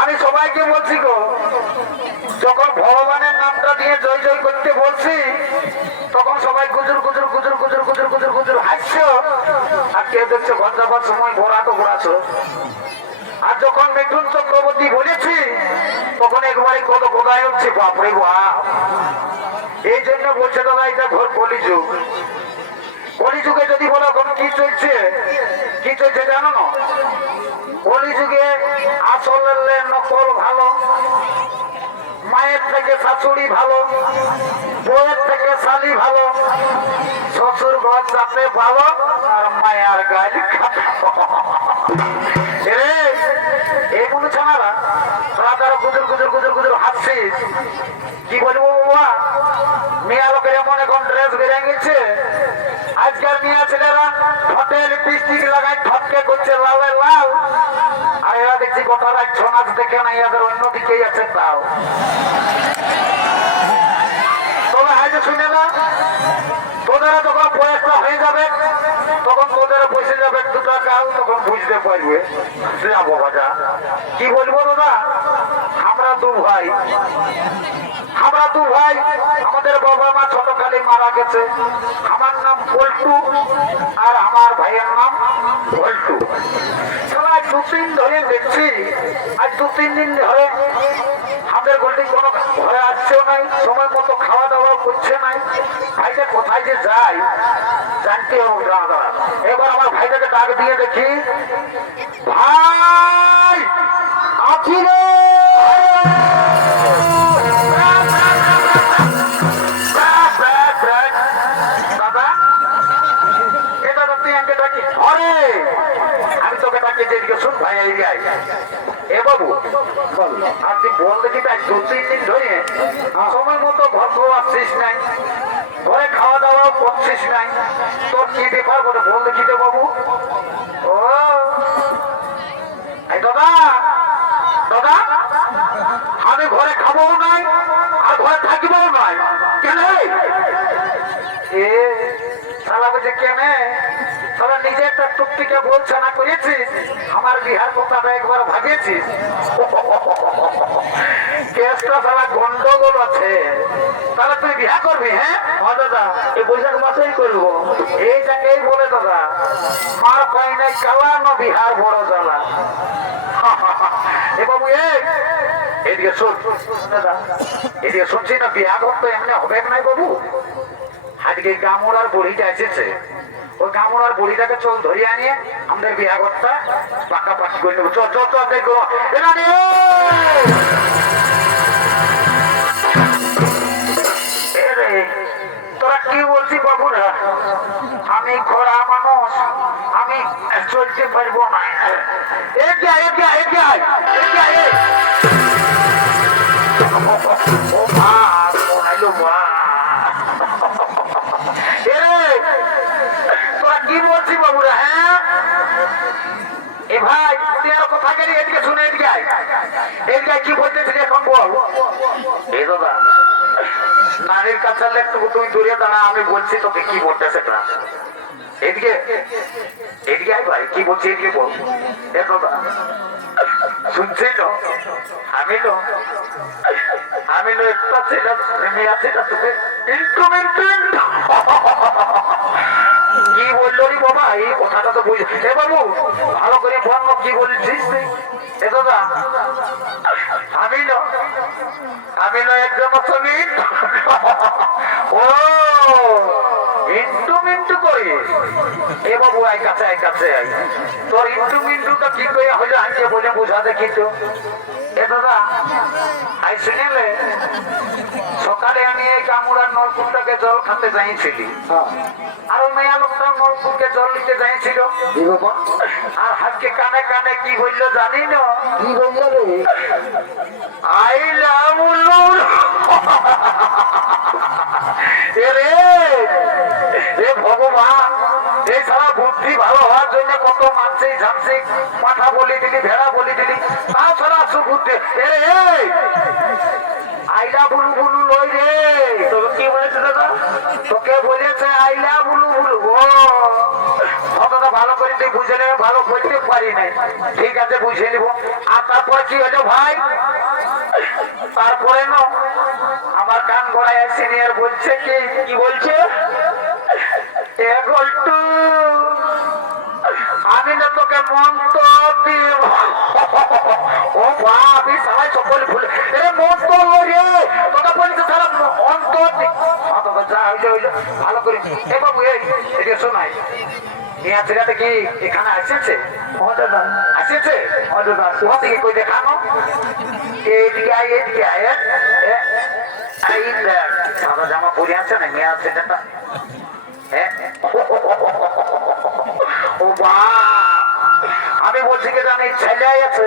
আমি সবাইকে বলছি গো, যখন ভগবানের নামটা দিয়ে জয় জয় করতে বলছি, তখন সবাই গুজুর গুজুর গুজুর গুজুর গুজুর গুজুর গুজুর হাসছো, আর কেউ দেখছ ঘন্টাবার সময় ঘোরা তো ঘোরাছো আর যখন মিঠুন চক্রবর্তী বলেছি, তখন একবারে কত কোথায় হচ্ছে বাপরে বাপ। এই জন্য বলছে, দাদা, এটা ঘর কলিযুগ কলিযুগে যদি বলো কি চলছে? কি চলছে জানো? না কলিযুগে আসলে নকল ভালো, মায়ের থেকে শাশুড়ি ভালো, বউয়ের থেকে শালি ভালো, শ্বশুর ঘর যাতে ভালো, আর মায়ের গালি রে এই মনে ছানারা তোরা তারা গুজুর গুজুর গুজুর গুজুর হাসছিস কি বলব বাবা? মেয়া লোকের এমন এখন ড্রেস বেড়ে গেছে। আজকাল মেয়া ছেলেরা ঠোঁটে লিপস্টিক লাগাই ঠটকে করছে লালে লাল আর এরা দেখছি গোটা রাত ছৌ নাচ দেখে না এদের অন্যদিকেই আছে তাও। তবে হাইজে শুনে না তোদের যখন বয়সটা হয়ে যাবে, তখন তোদের বসে যাবে দুটা কাল তখন বুঝতে পারবে যাব বাজা কি বলব দাদা? আমরা দু ভাই। আমরা দু ভাই, আমাদের বাবা মা ছোট কালে মারা গেছে। আমার নাম পল্টু আর আমার ভাইয়ের নাম সালা আজ দু তিন ধরে দেখছি, আজ দু তিন দিন ধরে আমাদের গোল্ডি কোনো ঘরে আসছেও নাই, সময় মতো খাওয়া দাওয়া করছে নাই। ভাইটা কোথায় যে যায় জানতে হবে দাদা এবার আমার ভাইটাকে ডাক দিয়ে দেখি, ভাই, আছি রে! এই এ বাবু আপনি বল দেখি তাই দু তিন দিন ধরে সময় মতো ঘর আসছিস নাই ঘরে খাওয়া দাওয়া করছিস নাই তোর কি ব্যাপার বলে বল দেখি বাবু? ও দাদা দাদা আমি ঘরে খাব নাই আর ঘরে থাকিবও নাই। কেন এ সালা বলছে কেনে সালা নিজে একটা টুকটিকে বলছে না করেছিস আমার বিহার কথাটা একবার ভাবিয়েছিস কেসটা সালা গন্ডগোল আছে। তাহলে তুই বিহা করবি হ্যাঁ? হ্যাঁ দাদা, এই বৈশাখ মাসেই করব। এইটাকেই বলে, দাদা, মার পাই নাই কালা না বিহার বড় জ্বালা। এ বাবু এদিকে শোন, দাদা, এদিকে শুনছি না বিয়া করতে এমনি হবে নাই বাবু। আজকে গামুরার বুড়িটা এসেছে। ওই গামুরার বুড়িটাকে চল ধরিয়ে আনিয়ে আমাদের বিয়া করতে পাকা পাকি করে দেবো চল চল চল, দেখো। আমি খরা মানুষ, আমি চলতে পারব না এরে তোরা কি বলছি বাবুরা হ্যাঁ এ ভাই আর কথা নারীর কাছে তুমি আমি বলছি তোকে কি বলতেছে না এদিকে এদিকে আয় ভাই, কি বলছি এদিকে বল। এ দাদা শুনছি তো? আমি তো আমি তো একটা ছেলে আছে না তোকে ইন্ট্রুমেন্ট কি বলল রে বাবা? এই কথাটা তো বুঝ এ বাবু, ভালো করে বল কি বলছিস আমি না আমি না সঙ্গে ও, ইন্টু মিন্টু করে। এ বাবু, আয় কাছে আয় কাছে, আয়। তোর ইন্টু মিন্টুটা কি করে হলো আজকে বলে বোঝা দেখি তো। এ দাদা আই শুনিলে সকালে আমি এই কামুড়ার নলকূপটাকে জল খাতে যাইছিলি। আর ওই মেয়া লোকটা নলকূপকে জল নিতে যাইছিল। আর হাতকে কানে কানে কি বলল জানি না। কি বলল রে? আই লাভ এরে এ ভগবান। এই সারা বুদ্ধি ভালো হওয়ার জন্য কত মানসিক ঝামসিক মাথা বলি দিলি ভেড়া বলি দিলি তাছাড়া সুবুদ্ধি। এরে এই! আইলা বুলু বুলু লই রে। তোকে কি বলেছে দাদা? তোকে বলেছে আইলা বুলু বুলু। ও কথাটা ভালো করে তুই বুঝে নেবে ভালো বলতে পারি নাই। ঠিক আছে বুঝে নিব। আর তারপরে কি হলো ভাই? তারপরে না আমার কান গড়ায় সিনিয়র বলছে কি কি বলছে? আমি না তোকে মন্ত্র দিব। ও বাপি সবাই সকল ভুলে এ মন্ত্র রে, তোকে বলছে সারা অন্তর যা হইলে হইলে, ভালো করে এ বাবু, এই এদিকে শোনাই। মিয়া ছেলেটা কি এখানে আসছে আসছে ওখান থেকে কই দেখানো? এইদিকে আয় এইদিকে আয় এই দেখ। সাদা জামা পরে আছে না মিয়া ছেলেটা হ্যাঁ ও বা আমি বলছি কি জানি ছেলে আছে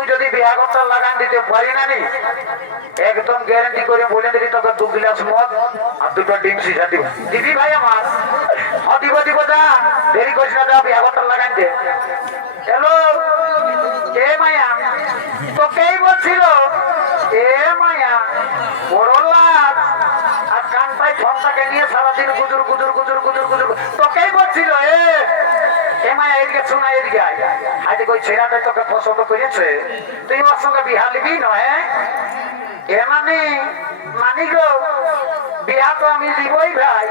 তুই যদি বিয়া করতে লাগান দিতে পারি না একদম গ্যারান্টি করে বলে দিবি তোকে দু গ্লাস মদ আর দুটো ডিম সিসা দিব। দিবি ভাই আমার? দিব দিব, যা। দেরি করিস না যা, বিয়া করতে লাগান দে। হ্যালো? এ মায়া, তোকেই বলছিল। এ মায়া, বড় লাভ আর কানটায় ঠকটাকে নিয়ে সারাদিন গুজুর গুজুর গুজুর গুজুর গুজুর। তোকেই বলছিল, এ এ মায়া এদিকে, শোনা এদিকে আয়। আজকে ওই ছেলেটা তোকে পছন্দ করেছে। তুই ওর সঙ্গে বিহা লিবি নয় এ মানে মানি গো, বিয়া তো আমি দিবই ভাই।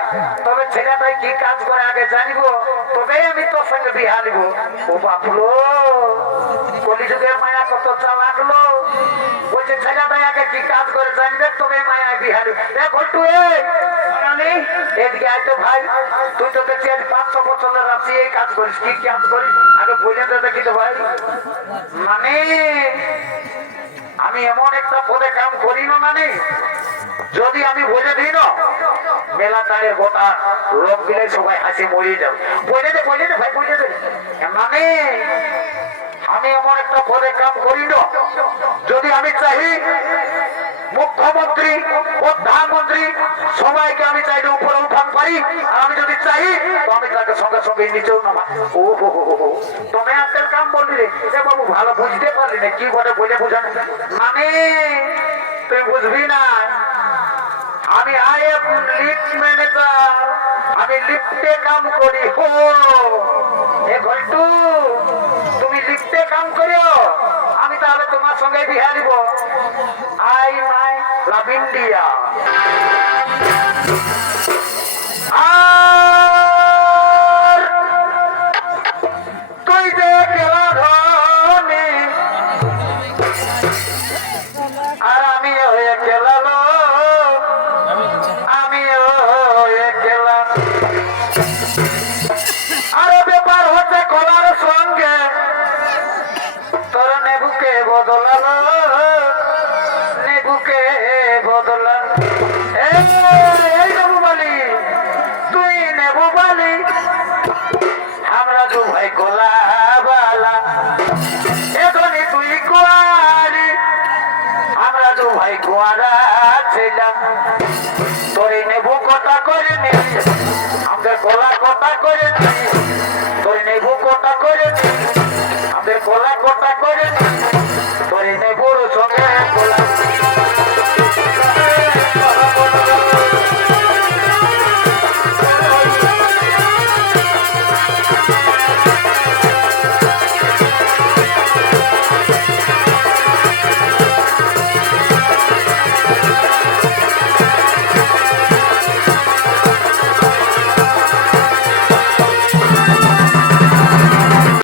তবে ছেলেটাই কি কাজ করে আগে জানিব? তবেই আমি তোর সঙ্গে বিহা দিব ও বাপলো কলিযুগের মায়া কত চালাকলো বলছে ছেলেটাই আগে কি কাজ করে জানবে তবে মায়া বিহা দিব এ ঘটু এদিকে তো ভাই। তুই তো দেখছি পাঁচ ছ বছরের রাশি এই কাজ করিস, কি কাজ করিস? আগে বলে দেখি তো ভাই। মানে আমি এমন একটা পদে কাম করি না মানে? যদি আমি বলে দিই না, মেলা তারে গোটা লোক দিলে সবাই হাসি মরিয়ে যাবে। বলে দে বলে দে, ভাই, বলে দে। মানে? আমি এমন একটা পদে কাম করি না। যদি আমি চাই মুখ্যমন্ত্রী, প্রধানমন্ত্রী, সবাইকে আমি চাইলে উপরে উঠান পারি আমি যদি চাই, তো আমি তাকে সঙ্গে সঙ্গে নিচেও নামা। ও হো হো। তুমি আজকের কাম বললি রে, এ বাবু ভালো বুঝতে পারলি না, কি বলে বলে বুঝান। মানে তুই বুঝবি না, আমি আই এম লিফট ম্যানেজার, আমি লিফটে কাম করি, হো। এ ঘন্টু তুমি লিফটে কাম করো আমি তাহলে তোমার সঙ্গে বিহা দিব আই মাই লাভ ইন্ডিয়া